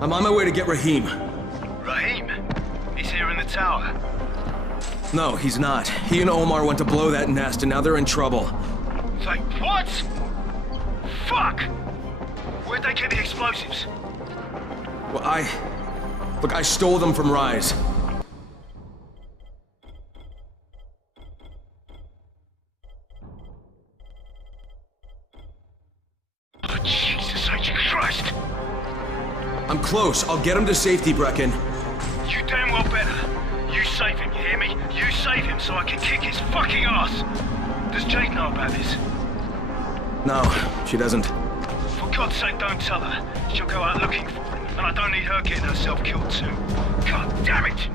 I'm on my way to get Rahim. Rahim? He's here in the tower. No, he's not. He and Omar went to blow that nest, and now they're in trouble. Like, what? Fuck! Where'd they get the explosives? Well, Look, I stole them from Rise. Oh, Jesus H. Christ! I'm close. I'll get him to safety, Brecken. You damn well better. You save him, you hear me? You save him so I can kick his fucking ass! Does Jade know about this? No, she doesn't. For God's sake, don't tell her. She'll go out looking for him, and I don't need her getting herself killed too. God damn it!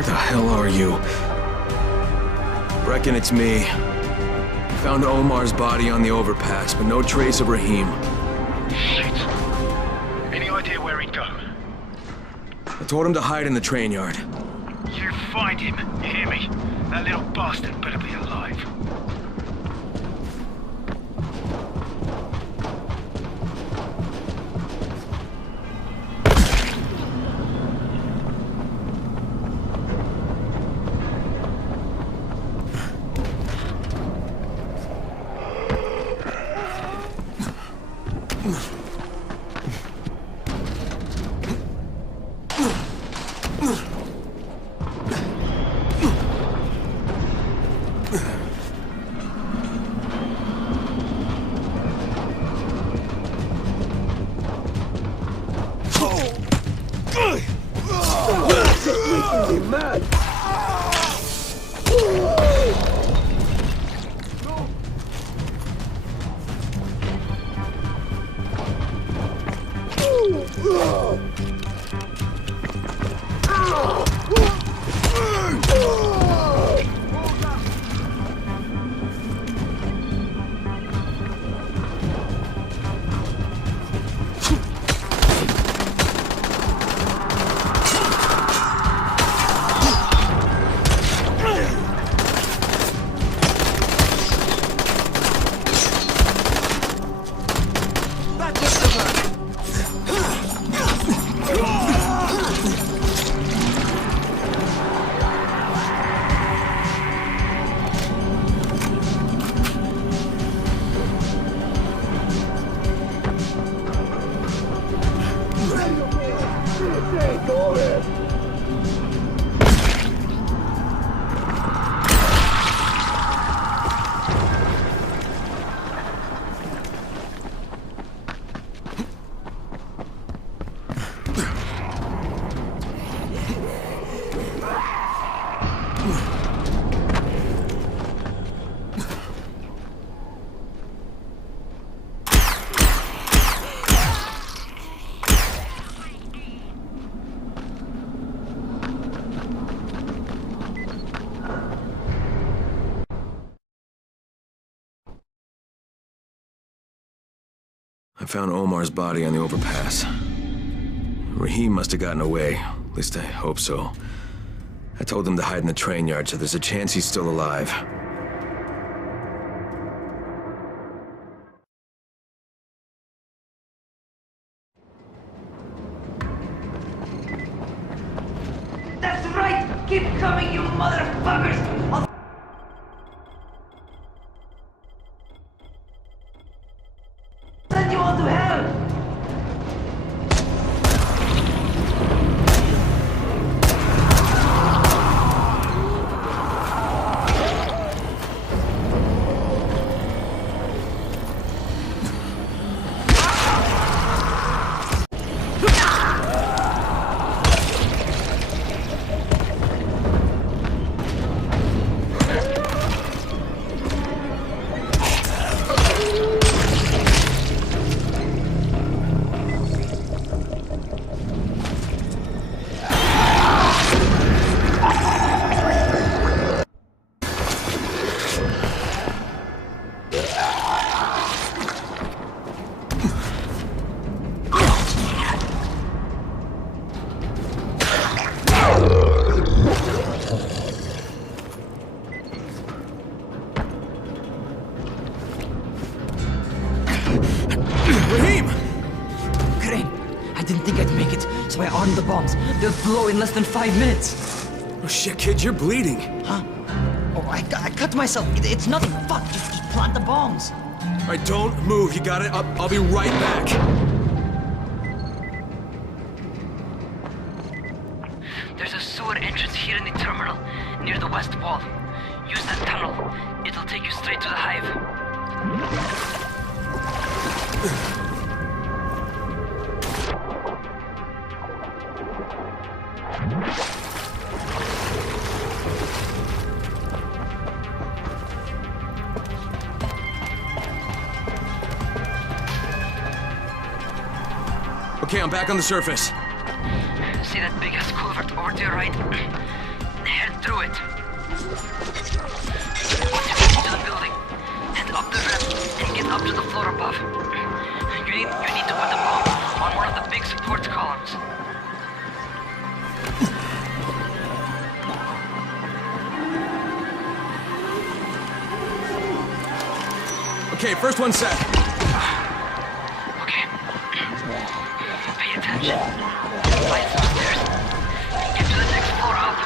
Where the hell are you? Brecken, it's me. Found Omar's body on the overpass, but no trace of Rahim. Shit. Any idea where he'd go? I told him to hide in the train yard. You find him, you hear me? That little bastard better be alive. found Omar's body on the overpass. Rahim must have gotten away. At least I hope so. I told him to hide in the train yard, so there's a chance he's still alive. That's right! Keep coming, you motherfuckers! I'll send you all to hell! I armed the bombs. They'll blow in less than 5 minutes. Oh shit, kid, you're bleeding. Huh? Oh, I cut myself. It's nothing. Fuck, just plant the bombs. Alright, don't move. You got it? I'll be right back. There's a sewer entrance here in the terminal, near the west wall. Use that tunnel. It'll take you straight to the hive. Okay, I'm back on the surface. See that big ass culvert over to your right? Head through it. Once you get into the building, head up the ramp and get up to the floor above. You need to put the bomb on one of the big support columns. Okay, first one set. Okay. Pay attention. Lights upstairs. Get to the next floor up.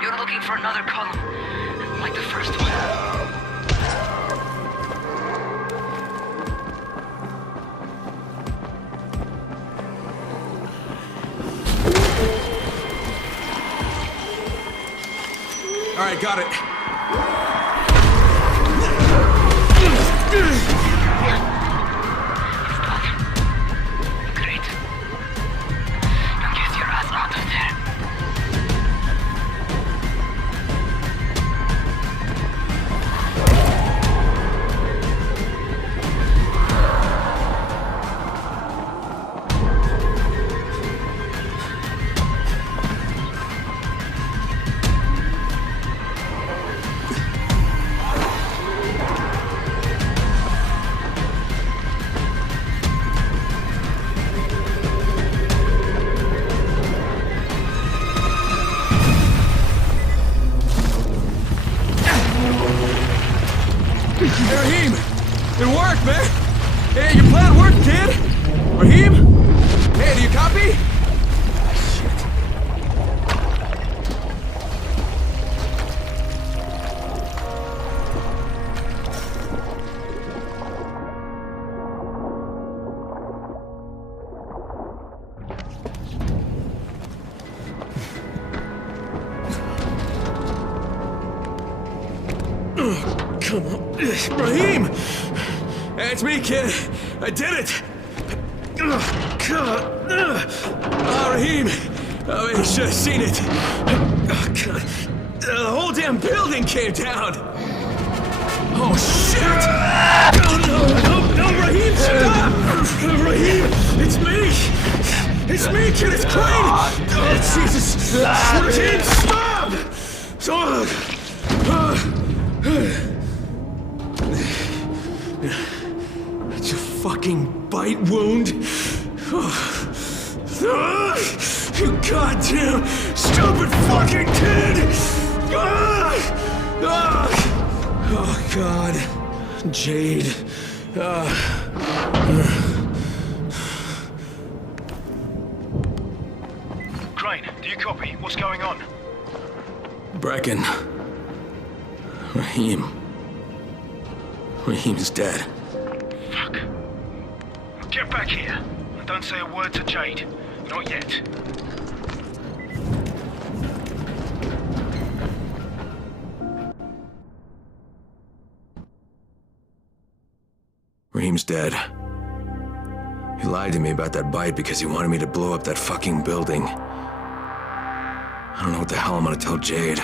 You're looking for another column, like the first one. All right, got it. Great. Now get your ass out of there. Hey, Rahim! It worked, man! Hey, your plan worked, kid! Rahim? Hey, do you copy? Shit. Come on. Rahim! Hey, it's me, kid. I did it! Rahim! Oh, you should have seen it. Oh, God. The whole damn building came down! Oh, shit! No, Rahim, stop! Rahim, it's me! It's me, kid, it's Crane! Oh, Jesus! Rahim, stop! You fucking bite wound? You goddamn stupid fucking kid! Oh, God. Jade. Crane, do you copy? What's going on? Brecken. Raheem's dead. Fuck. Get back here. And don't say a word to Jade. Not yet. Raheem's dead. He lied to me about that bite because he wanted me to blow up that fucking building. I don't know what the hell I'm gonna tell Jade.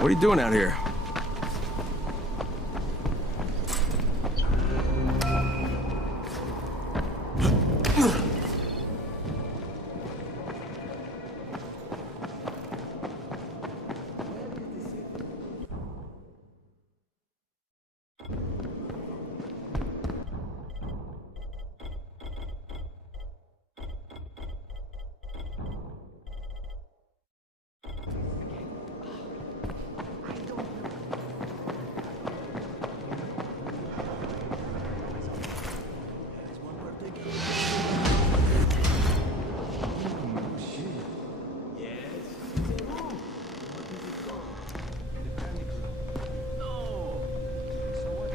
What are you doing out here?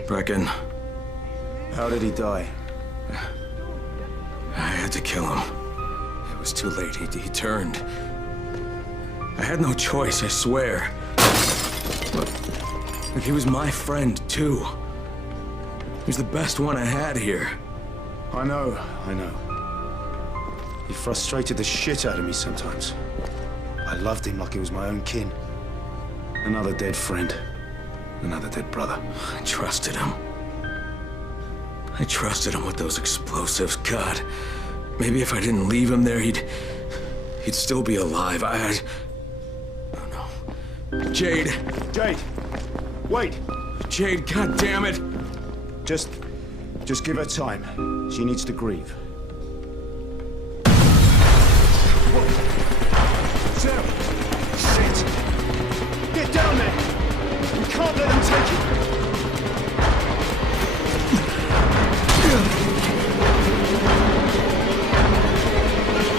Brecken. How did he die? I had to kill him. It was too late. He turned. I had no choice, I swear. Look, he was my friend, too. He was the best one I had here. I know. He frustrated the shit out of me sometimes. I loved him like he was my own kin. Another dead friend. Another dead brother. I trusted him. I trusted him with those explosives. God, maybe if I didn't leave him there, he'd still be alive. Oh no. Jade! Jade! Wait! Jade, god damn it! Just give her time. She needs to grieve. Whoa. Sarah! Shit! Get down there!